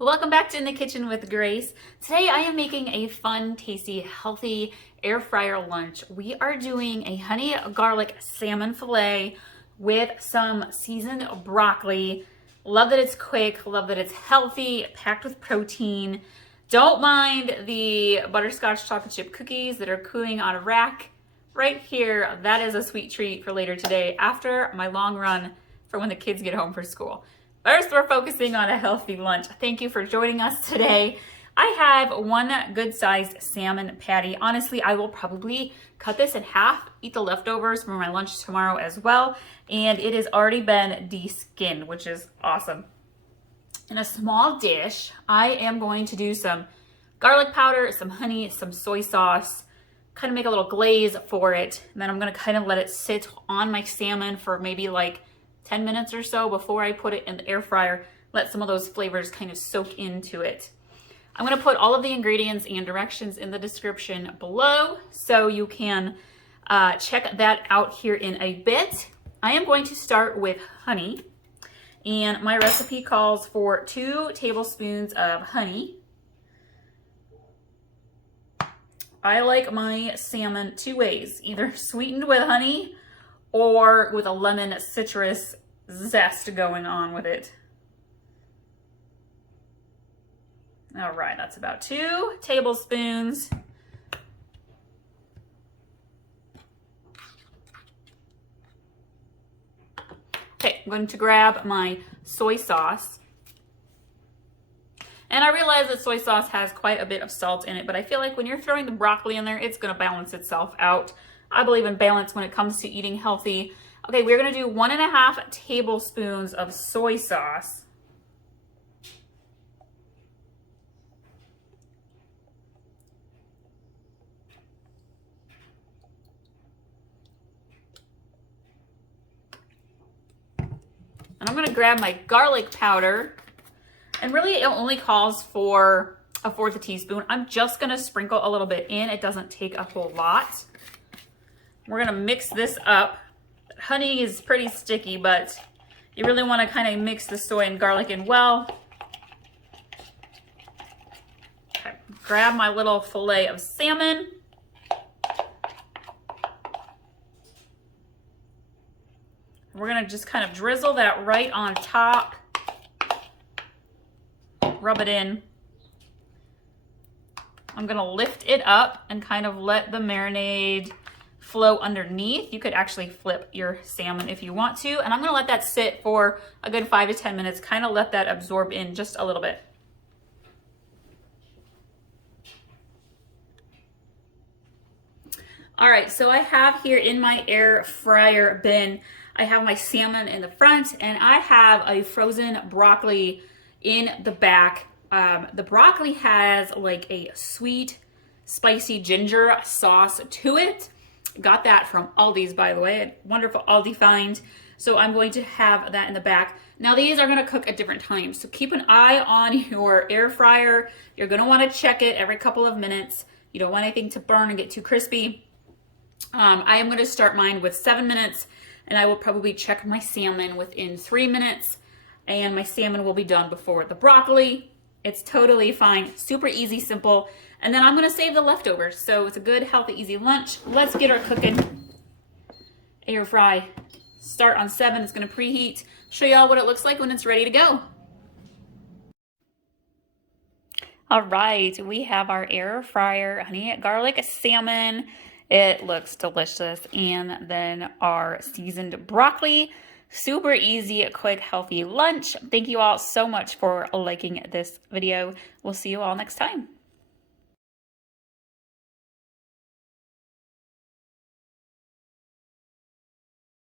Welcome back to In the Kitchen with Grace. Today I am making a fun, tasty, healthy air fryer lunch. We are doing a honey garlic salmon fillet with some seasoned broccoli. Love that it's quick, love that it's healthy, packed with protein. Don't mind the butterscotch chocolate chip cookies that are cooling on a rack right here. That is a sweet treat for later today after my long run for when the kids get home from school. First, we're focusing on a healthy lunch. Thank you for joining us today. I have one good-sized salmon patty. Honestly, I will probably cut this in half, eat the leftovers for my lunch tomorrow as well, and it has already been de-skinned, which is awesome. In a small dish, I am going to do some garlic powder, some honey, some soy sauce, kind of make a little glaze for it, and then I'm going to kind of let it sit on my salmon for maybe like 10 minutes or so before I put it in the air fryer. Let some of those flavors kind of soak into it. I'm going to put all of the ingredients and directions in the description below so you can check that out here in a bit. I am going to start with honey, and my recipe calls for 2 tablespoons of honey. I like my salmon 2 ways, either sweetened with honey or with a lemon citrus zest going on with it. All right, that's about 2 tablespoons. Okay, I'm going to grab my soy sauce. And I realize that soy sauce has quite a bit of salt in it, but I feel like when you're throwing the broccoli in there, it's going to balance itself out. I believe in balance when it comes to eating healthy. Okay, we're gonna do 1.5 tablespoons of soy sauce. And I'm gonna grab my garlic powder. And really it only calls for 1/4 teaspoon. I'm just gonna sprinkle a little bit in. It doesn't take a whole lot. We're gonna mix this up. Honey is pretty sticky, but you really wanna kind of mix the soy and garlic in well. Okay, grab my little fillet of salmon. We're gonna just kind of drizzle that right on top. Rub it in. I'm gonna lift it up and kind of let the marinade flow underneath. You could actually flip your salmon if you want to. And I'm gonna let that sit for a good 5 to 10 minutes, kind of let that absorb in just a little bit. All right, so I have here in my air fryer bin, I have my salmon in the front and I have a frozen broccoli in the back. The broccoli has like a sweet, spicy ginger sauce to it. Got that from Aldi's, by the way, a wonderful Aldi find. So I'm going to have that in the back. Now these are gonna cook at different times. So keep an eye on your air fryer. You're gonna wanna check it every couple of minutes. You don't want anything to burn and get too crispy. I am gonna start mine with 7 minutes, and I will probably check my salmon within 3 minutes, and my salmon will be done before the broccoli. It's totally fine, super easy, simple. And then I'm gonna save the leftovers. So it's a good, healthy, easy lunch. Let's get our cooking. Air fry, start on 7, it's gonna preheat. Show y'all what it looks like when it's ready to go. All right, we have our air fryer honey garlic salmon. It looks delicious. And then our seasoned broccoli. Super easy, quick, healthy lunch. Thank you all so much for liking this video. We'll see you all next time.